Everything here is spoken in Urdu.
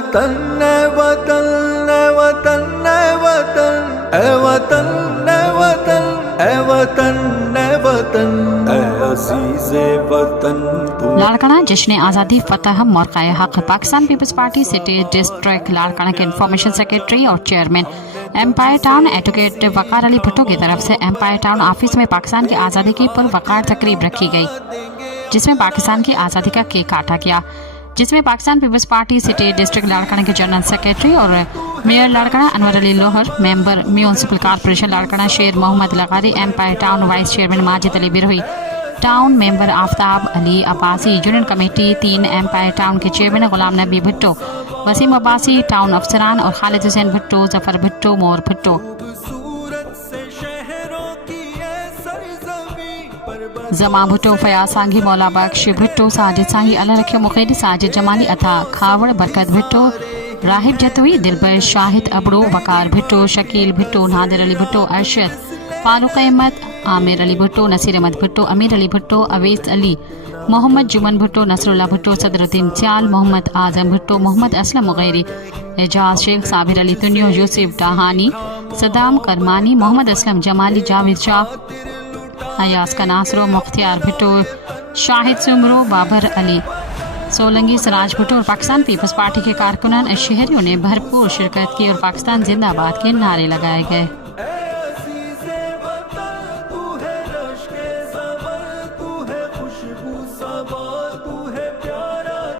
وطن اے وطن اے وطن اے وطن اے وطن اے وطن اے وطن اے وطن اے عزیز وطن لاڑکانہ جشن آزادی فتح موقع حق Pakistan Peoples party city district Larkana کے انفارمیشن سیکرٹری اور chairman empire town advocate Waqar Ali Bhutto کی طرف سے ایمپائر ٹاؤن آفس میں پاکستان کی آزادی کی پروقار تقریب رکھی گئی، جس میں پاکستان کی آزادی کا کیک کاٹا گیا، جس میں Pakistan Peoples party city district Larkana کے جنرل سیکرٹری اور mayor Larkana Anwar Ali Lohar, member municipal corporation Larkana Sher Muhammad لغاری، empire town vice chairman Majid Ali Broi, town member Aftab Ali Abbasi, union committee 3 empire town کے چیئرمین غلام نبی بھٹو، وسیم عباسی، ٹاؤن افسران اور خالد حسین بھٹو، ظفر بھٹو، مور بھٹو، زما بھٹو، فیاض سانگھی، مولا بخش بھٹو، ساجد سانگھی، اللہ رکھے مخیری، ساجد جمالی، عطا کھاوڑ، برکت بھٹو، راہب جتوئی، دلبر شاہد ابڑو، وقار بھٹو، شکیل بھٹو، نادر علی بھٹو، ارشد، فاروق احمد، عامر علی بھٹو، نصیر احمد بھٹو، امیر علی بھٹو، اویس علی، محمد جمن بھٹو، نصر اللہ بھٹو، صدر الدین سیال، محمد اعظم بھٹو، محمد اسلم مغیری، اعجاز شیخ، صابر علی تنیو، یوسف ڈاہانی، صدام کرمانی، محمد اسلم جمالی، جاوید شاہ، ایاز کا ناصرو، مختار بھٹو، شاہد سمرو، بابر علی سولنگی، سراج بھٹو اور پاکستان پیپلز پارٹی کے کارکنان شہریوں نے بھرپور شرکت کی اور پاکستان زندہ باد کے نعرے لگائے گئے۔